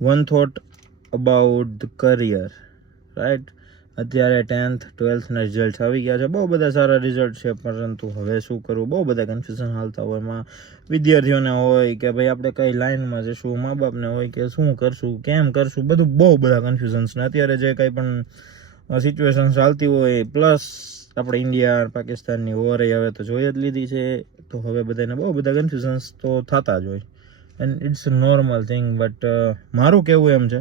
One thought about the career, right? અત્યારે 10th 12thના result આવી ગયા છે, બહુ બધા સારા રિઝલ્ટ છે, પરંતુ હવે શું કરવું, બહુ બધા કન્ફ્યુઝન હાલતા હોય. એમાં વિદ્યાર્થીઓને હોય કે ભાઈ આપણે કઈ લાઈનમાં જઈશું, મા બાપને હોય કે શું કરશું, કેમ કરશું, બધું બહુ બધા કન્ફ્યુઝન્સ. ને અત્યારે જે કંઈ પણ સિચ્યુએશન ચાલતી હોય, પ્લસ આપણે ઇન્ડિયા પાકિસ્તાનની વોર હવે તો જોઈ જ લીધી છે, તો હવે બધાને બહુ બધા કન્ફ્યુઝન્સ તો થતા જ હોય. And it's normal thing. But મારું કહેવું એમ છે,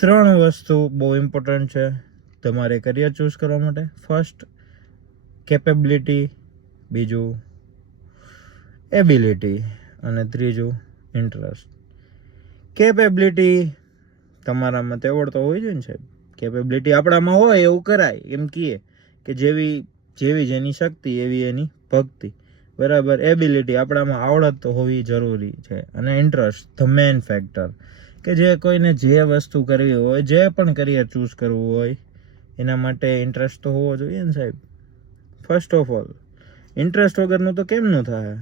3 વસ્તુ બહુ ઇમ્પોર્ટન્ટ છે તમારે કરિયર ચૂઝ કરવા માટે. ફર્સ્ટ કેપેબિલિટી, બીજું એબિલિટી, અને ત્રીજું ઇન્ટરેસ્ટ. કેપેબિલિટી તમારામાં તેવડ તો હોય છે ને સાહેબ. કેપેબિલિટી આપણામાં હોય એવું કરાય, એમ કહીએ કે જેવી જેની શક્તિ એવી એની ભક્તિ, બરાબર. એબિલિટી આપણામાં આવડત તો હોવી જરૂરી છે. અને ઇન્ટરેસ્ટ ધ મેઇન ફેક્ટર, કે જે કોઈને જે વસ્તુ કરવી હોય, જે પણ કરિયર ચૂઝ કરવું હોય, એના માટે ઇન્ટરેસ્ટ તો હોવો જોઈએ ને સાહેબ. ફર્સ્ટ ઓફ ઓલ ઇન્ટરેસ્ટ વગરનું તો કેમનું થાય?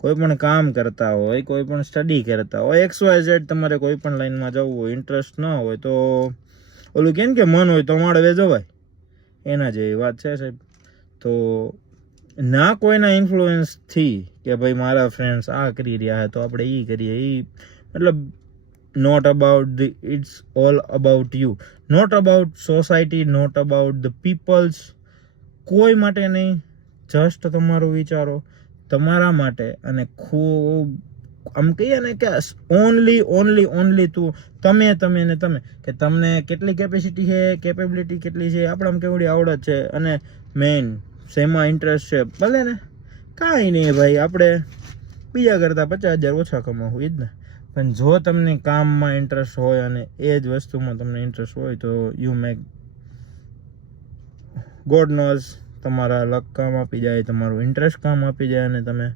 કોઈ પણ કામ કરતા હોય, કોઈ પણ સ્ટડી કરતા હોય, XYZ તમારે કોઈ પણ લાઈનમાં જવું હોય, ઇન્ટરેસ્ટ ન હોય તો ઓલું કેમ કે મન હોય તો માળવે જવાય, એના જેવી વાત છે સાહેબ. તો ના કોઈના ઇન્ફ્લુઅન્સથી કે ભાઈ મારા ફ્રેન્ડ્સ આ કરી રહ્યા છે તો આપણે એ કરીએ, મતલબ not about the, it's all about you, not about society, not about the peoples. કોઈ માટે નહીં, જસ્ટ તમારું વિચારો તમારા માટે. અને ખૂબ આમ કહીએ ને કે ઓનલી તમે ને તમે, કે તમને કેટલી કેપેસિટી છે, કેપેબિલિટી કેટલી છે, આપણામાં કેવડી આવડત છે, અને મેઇન શેમાં ઇન્ટરેસ્ટ છે. ભલે ને કાંઈ નહીં ભાઈ, આપણે બીજા કરતાં 50,000 ઓછા કમાવું જ ને, પણ જો તમને કામમાં ઇન્ટરેસ્ટ હોય અને એ જ વસ્તુમાં તમને ઇન્ટરેસ્ટ હોય તો યુ મેક, ગોડ નોઝ, તમારા લક કામ આપી જાય, તમારું ઇન્ટરેસ્ટ કામ આપી જાય, અને તમે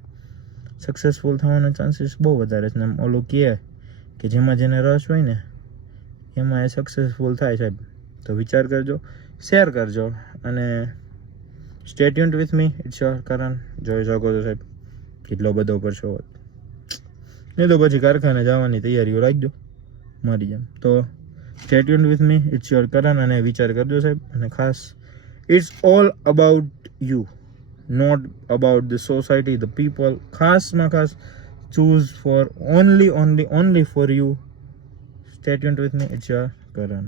સક્સેસફુલ થવાના ચાન્સીસ બહુ વધારે છે. ઓલું કહે કે જેમાં જેને રસ હોય ને એમાં એ સક્સેસફુલ થાય સાહેબ. તો વિચાર કરજો, શેર કરજો, અને stay tuned with me. It's your Karan. જોઈ શકો છો સાહેબ કેટલો બધો પરસો, નહીં તો પછી કારખાને જવાની તૈયારીઓ રાખજો મારી જેમ. તો stay tuned with me. It's your Karan. અને વિચાર કરજો સાહેબ. અને ખાસ it's all about you, not about the society, the people. ખાસમાં ખાસ choose for only for you. Stay tuned with me. It's your Karan.